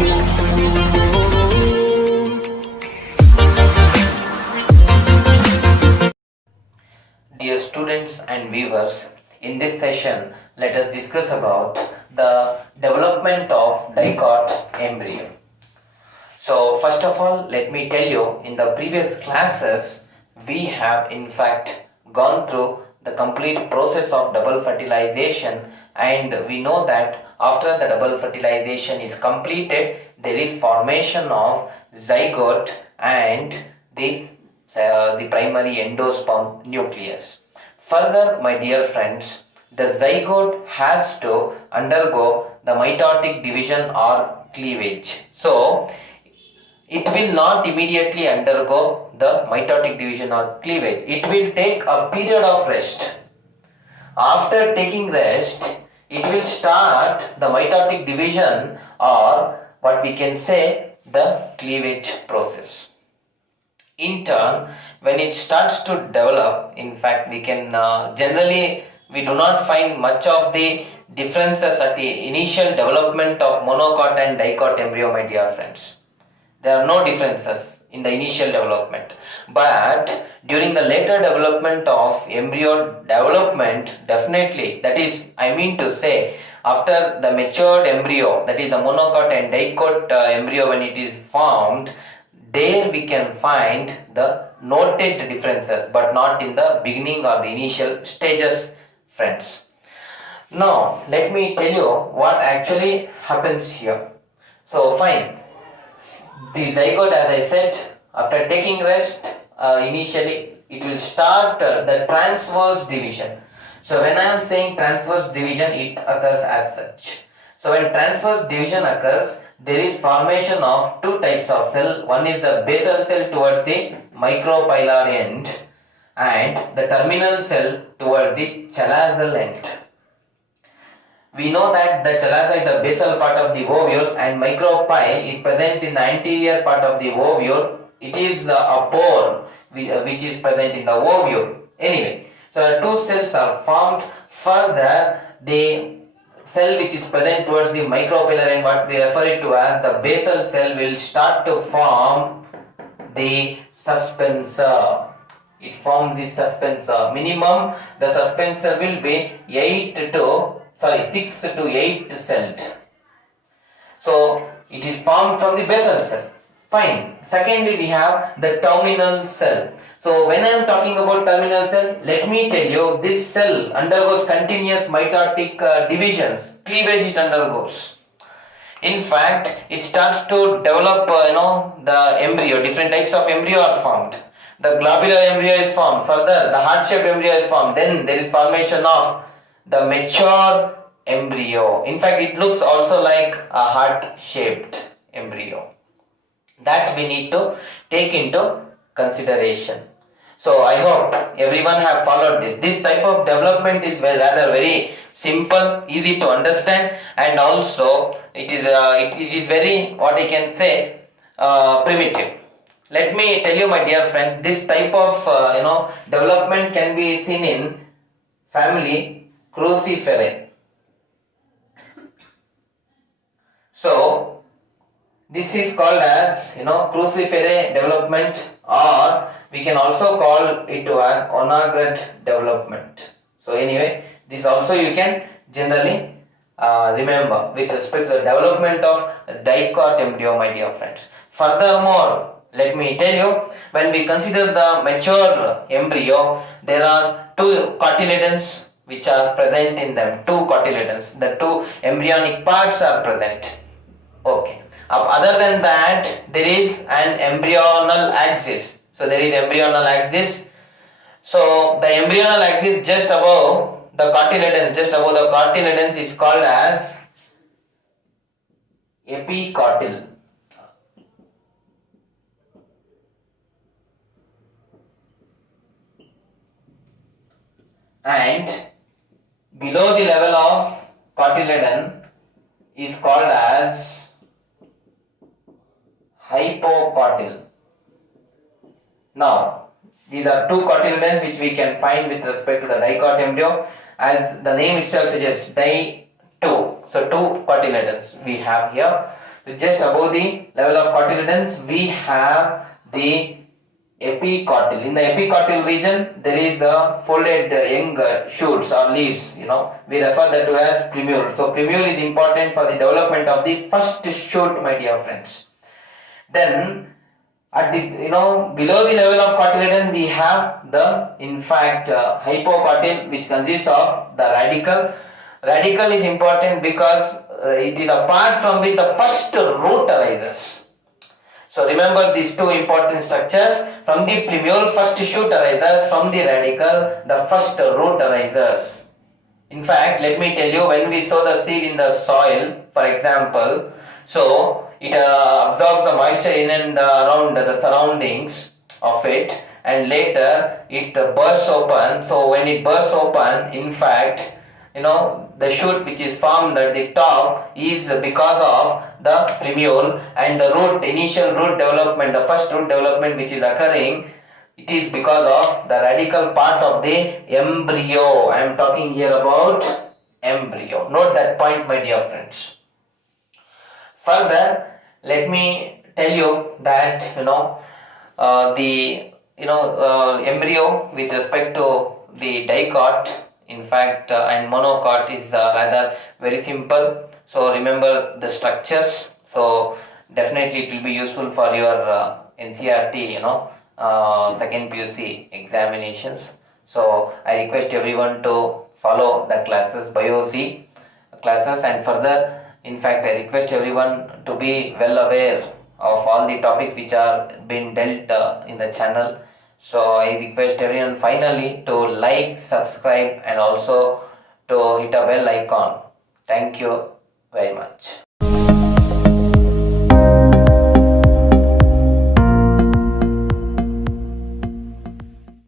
Dear students and viewers, in this session, let us discuss about the development of dicot embryo. So, first of all, let me tell you, in the previous classes, we have in fact gone through the complete process of double fertilization, and we know that after the double fertilization is completed, there is formation of zygote and the primary endosperm nucleus. Further, my dear friends, the zygote has to undergo the mitotic division or cleavage. So, it will not immediately undergo the mitotic division or cleavage. It will take a period of rest. After taking rest, it will start the mitotic division, or what we can say, the cleavage process. In turn, when it starts to develop, in fact, we can generally we do not find much of the differences at the initial development of monocot and dicot embryo, my dear friends. There are no differences in the initial development, but during the later development of embryo development, definitely, that is, I mean to say, after the matured embryo, that is the monocot and dicot embryo, when it is formed, there we can find the noted differences, but not in the beginning or the initial stages, friends. Now, let me tell you what actually happens here. So, fine. The zygote, as I said, after taking rest, initially it will start the transverse division. So when I am saying transverse division, it occurs as such. So when transverse division occurs, there is formation of two types of cell. One is the basal cell towards the micropylar end, and the terminal cell towards the chalazal end. We know that the chalaza is the basal part of the ovule and micropyle is present in the anterior part of the ovule. It is a pore which is present in the ovule. Anyway, so the two cells are formed. Further, the cell which is present towards the micropylar and what we refer it to as the basal cell will start to form the suspensor. It forms the suspensor. Minimum, the suspensor will be 6 to 8 celled. So it is formed from the basal cell. Fine. Secondly, we have the terminal cell. So when I am talking about terminal cell, let me tell you, this cell undergoes continuous mitotic divisions. Cleavage it undergoes. In fact, it starts to develop, the embryo. Different types of embryo are formed. The globular embryo is formed. Further, the heart-shaped embryo is formed. Then there is formation of the mature embryo. In fact, it looks also like a heart-shaped embryo. That we need to take into consideration. So I hope everyone have followed this. This type of development is rather very simple, easy to understand, and also it is very, what I can say, primitive. Let me tell you, my dear friends, this type of development can be seen in family Cruciferae. So this is called as Cruciferae development, or we can also call it as Onagret development. So anyway, this also you can generally remember with respect to the development of dicot embryo, my dear friends. Furthermore, let me tell you, when we consider the mature embryo, there are two cotyledons which are present in them. Two cotyledons, the two embryonic parts are present. Okay. Other than that, there is an embryonal axis. So there is embryonal axis. So the embryonal axis just above the cotyledons, is called as epicotyl. And below the level of cotyledon is called as hypocotyl. Now, these are two cotyledons which we can find with respect to the dicot embryo. As the name itself suggests, di2. So 2 cotyledons we have here. So just above the level of cotyledons we have the epicotyl. In the epicotyl region there is the folded young shoots or leaves, we refer that to as plumule. So plumule is important for the development of the first shoot, my dear friends. Then at the below the level of cotyledon we have the hypocotyl, which consists of the radicle. Radicle is important because it is apart from which the first root arises. So remember these 2 important structures. From the plumule first shoot arises, from the radicle the first root arises. In fact, let me tell you, when we sow the seed in the soil, for example, so it absorbs the moisture in and around the surroundings of it, and later it bursts open. So when it bursts open, in fact, the shoot which is formed at the top is because of the plumule, and the initial root development, the first root development which is occurring, it is because of the radical part of the embryo. I am talking here about embryo. Note that point, my dear friends. Further, let me tell you that the embryo with respect to the dicot, in fact, and monocot is rather very simple. So remember the structures. So definitely it will be useful for your NCERT, second PUC examinations. So I request everyone to follow the classes, BioZ classes, and further, in fact, I request everyone to be well aware of all the topics which are being dealt in the channel. So I request everyone finally to like, subscribe, and also to hit a bell icon. Thank you very much.